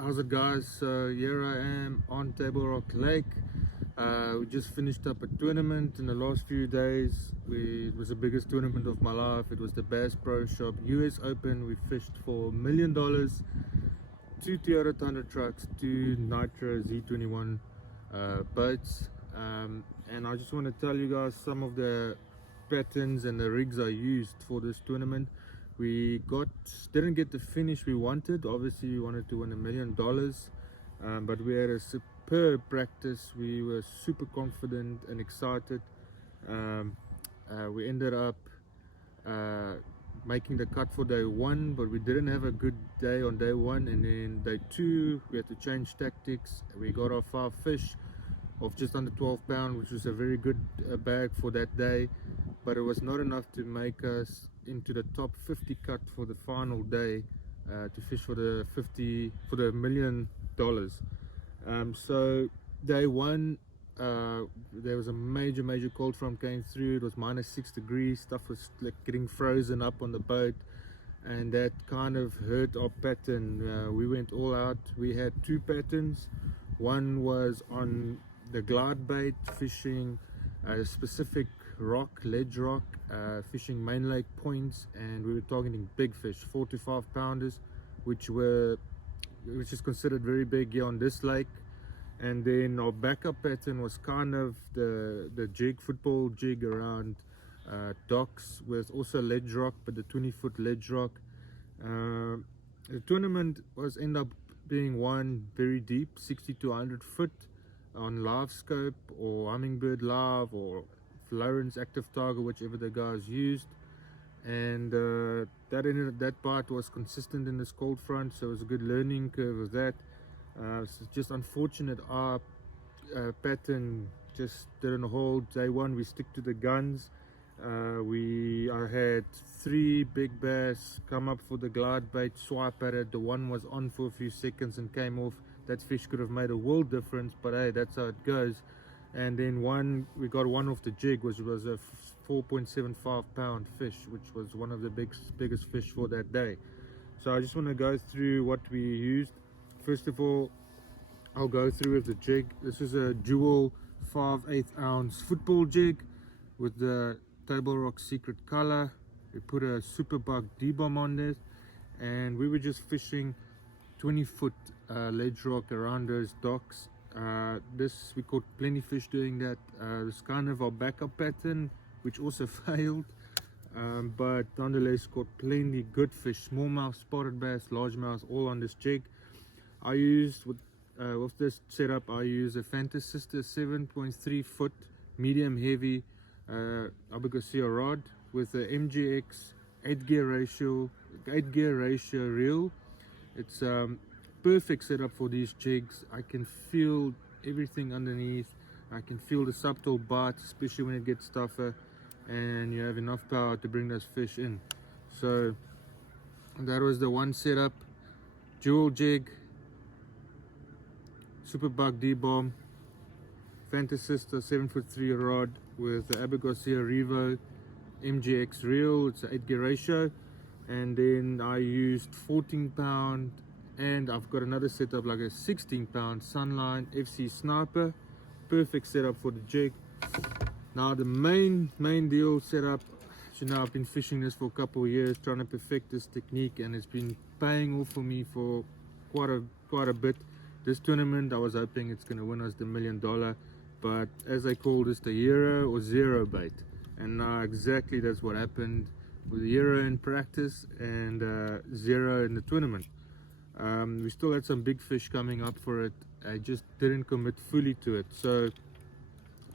How's it, guys? So here I am on Table Rock Lake. We just finished up a tournament in the last few days. It was the biggest tournament of my life. It was the Bass Pro Shop US Open. We fished for $1,000,000, two Toyota Tundra trucks, two Nitro Z21 boats, and I just want to tell you guys some of the patterns and the rigs I used for this tournament. We didn't get the finish we wanted. Obviously we wanted to win $1,000,000, but we had a superb practice. We were super confident and excited. We ended up making the cut for day one, but we didn't have a good day on day one, and then day two we had to change tactics. We got our 5 fish of just under 12 pounds, which was a very good bag for that day, but it was not enough to make us into the top 50 cut for the final day, to fish for the $1,000,000. So day one, there was a major cold front came through. It was -6 degrees. Stuff was like getting frozen up on the boat, and that kind of hurt our pattern. We went all out. We had 2 patterns. One was on the glide bait, fishing a specific rock, ledge rock, fishing main lake points, and we were targeting big fish, 4 to 5 pounders, which is considered very big here on this lake. And then our backup pattern was kind of the jig, football jig around docks, with also ledge rock, but the 20-foot ledge rock. The tournament end up being won very deep, 60 to 100 foot on live scope or Humminbird Live or Lawrence Active Target, whichever the guys used. And that part was consistent in this cold front, so it was a good learning curve with that. It's just unfortunate our pattern just didn't hold. Day one we stick to the guns. I had 3 big bass come up for the glide bait, swipe at it. The one was on for a few seconds and came off. That fish could have made a world difference, but hey, that's how it goes. And then we got one off the jig, which was a 4.75 pound fish, which was one of the biggest fish for that day. So I just want to go through what we used. First of all, I'll go through with the jig. This is a dual 5/8 ounce football jig with the Table Rock Secret color. We put a Superbug D-bomb on this, and we were just fishing 20-foot ledge rock around those docks. We caught plenty fish doing that. This kind of our backup pattern, which also failed, but nonetheless caught plenty good fish, smallmouth, spotted bass, largemouth, all on this jig. I used with this setup, I use a Fantasista 7.3 foot medium heavy Abu Garcia rod with the MGX 8 gear ratio reel. It's perfect setup for these jigs. I can feel everything underneath. I can feel the subtle bites, especially when it gets tougher, and you have enough power to bring those fish in. So that was the one setup. Dual jig, Superbug D-bomb, Fantasista 7'3" rod with the Abu Garcia Revo MGX reel. It's an 8 gear ratio, and then I used 14 pound, and I've got another setup like a 16 pound Sunline FC Sniper. Perfect setup for the jig. Now the main deal setup, you know, I've been fishing this for a couple of years, trying to perfect this technique, and it's been paying off for me for quite a bit. This tournament, I was hoping it's going to win us the $1,000,000, but as I call this, the hero or zero bait, and now exactly that's what happened with the hero in practice and zero in the tournament. We still had some big fish coming up for it. I just didn't commit fully to it. So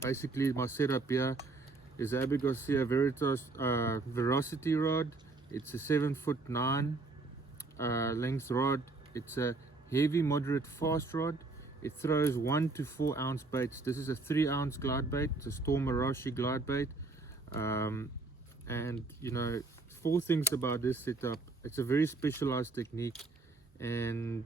basically my setup here is the Abu Garcia Veritas Veracity rod. It's a 7'9" length rod. It's a heavy moderate fast rod. It throws 1 to 4 ounce baits. This is a 3 ounce glide bait. It's a Storm Arashi glide bait. And you know, 4 things about this setup. It's a very specialized technique, and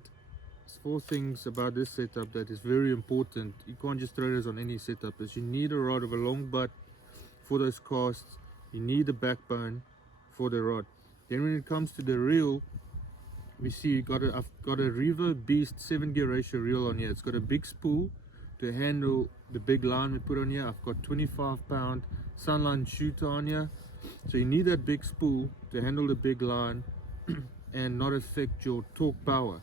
4 things about this setup that is very important. You can't just throw this on any setup. Is you need a rod of a long butt for those casts. You need a backbone for the rod. Then when it comes to the reel, we see I've got a Revo Beast 7-gear ratio reel on here. It's got a big spool to handle the big line we put on here. I've got 25-pound Sunline shooter on here, so you need that big spool to handle the big line and not affect your torque power.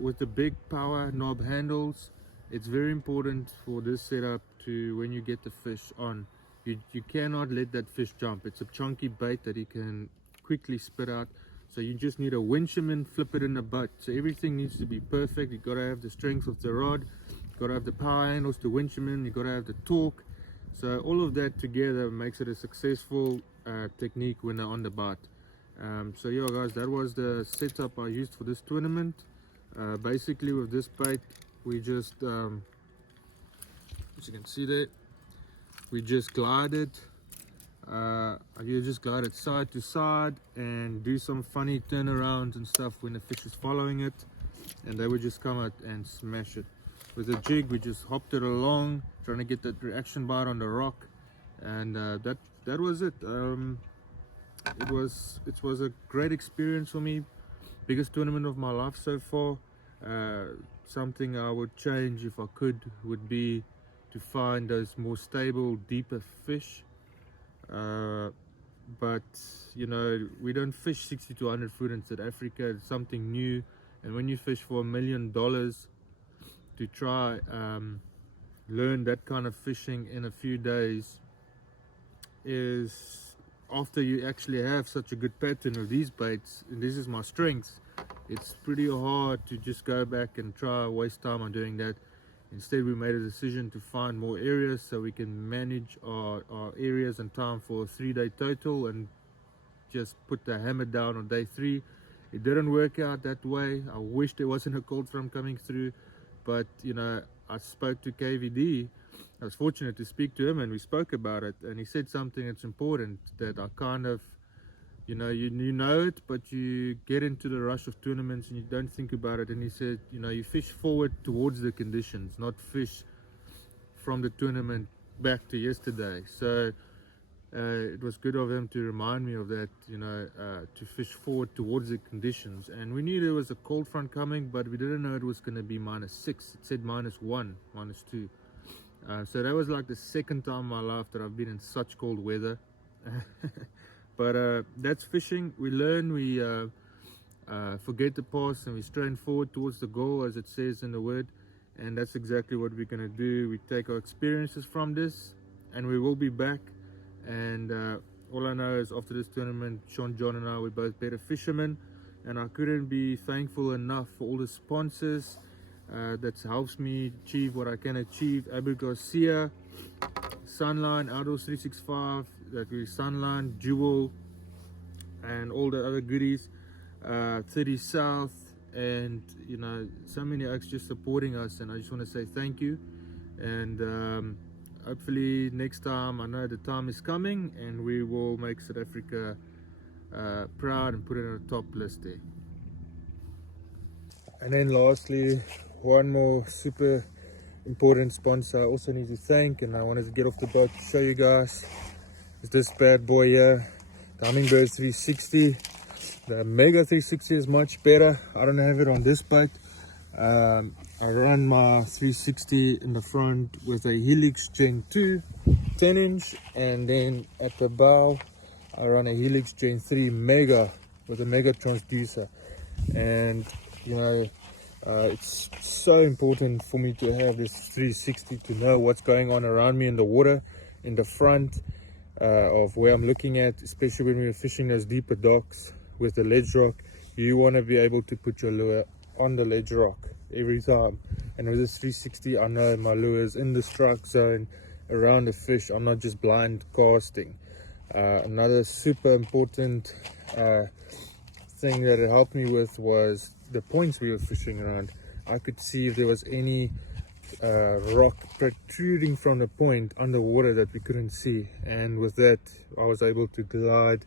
With the big power knob handles, it's very important for this setup to, when you get the fish on, you cannot let that fish jump. It's a chunky bait that he can quickly spit out, so you just need a winch him in, flip it in the butt. So everything needs to be perfect. You got to have the strength of the rod, you got to have the power handles to winch him in, you got to have the torque. So all of that together makes it a successful technique when they're on the bite. So yeah guys, that was the setup I used for this tournament. Basically with this bait, we just as you can see there, we just glided. You just glide it side to side and do some funny turnarounds and stuff when the fish is following it, and they would just come out and smash it. With the jig, we just hopped it along, trying to get that reaction bite on the rock, and that was it. It was a great experience for me. Biggest tournament of my life so far. Something I would change if I could would be to find those more stable, deeper fish. But you know, we don't fish 60 to 100 foot in South Africa. It's something new, and when you fish for $1 million to try learn that kind of fishing in a few days, is after you actually have such a good pattern of these baits, and this is my strength, it's pretty hard to just go back and try waste time on doing that. Instead, we made a decision to find more areas so we can manage our areas and time for a 3-day total, and just put the hammer down on day 3. It didn't work out that way. I wish there wasn't a cold front coming through, but you know, I spoke to KVD. I was fortunate to speak to him, and we spoke about it, and he said something that's important, that I kind of, you know it, but you get into the rush of tournaments and you don't think about it. And he said, you know, you fish forward towards the conditions, not fish from the tournament back to yesterday. So it was good of him to remind me of that, you know, to fish forward towards the conditions. And we knew there was a cold front coming, but we didn't know it was going to be -6. It said -1, -2. So that was like the second time in my life that I've been in such cold weather. But that's fishing. We learn, we forget the past, and we strain forward towards the goal, as it says in the word. And that's exactly what we're going to do. We take our experiences from this, and we will be back. And all I know is after this tournament, Sean, John and I, we're both better fishermen, and I couldn't be thankful enough for all the sponsors that helps me achieve what I can achieve. Abu Garcia, Sunline, Outdoors 365, that we Sunline, Jewel, and all the other goodies, 30 South, and you know, so many others just supporting us, and I just want to say thank you. And hopefully next time, I know the time is coming, and we will make South Africa proud and put it on the top list there. And then lastly, one more super important sponsor I also need to thank, and I wanted to get off the boat to show you guys, is this bad boy here, the Humminbird 360. The Mega 360 is much better. I don't have it on this boat. I run my 360 in the front with a Helix Gen 2 10-inch, and then at the bow I run a Helix Gen 3 Mega with a Mega transducer. And you know, it's so important for me to have this 360 to know what's going on around me in the water, in the front of where I'm looking at, especially when we're fishing those deeper docks with the ledge rock. You want to be able to put your lure on the ledge rock every time. And with this 360, I know my lure is in the strike zone around the fish. I'm not just blind casting. Another super important thing that it helped me with was the points we were fishing around. I could see if there was any rock protruding from the point underwater that we couldn't see, and with that I was able to glide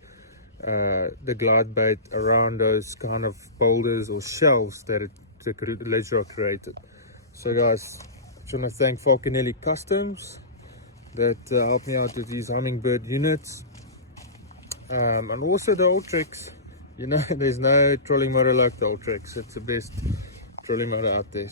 the glide bait around those kind of boulders or shells that the ledge rock created. So guys, I just want to thank Falconelli Customs that helped me out with these Humminbird units, and also the Ultrex You know, there's no trolling motor like the Ultrex. It's the best trolling motor out there.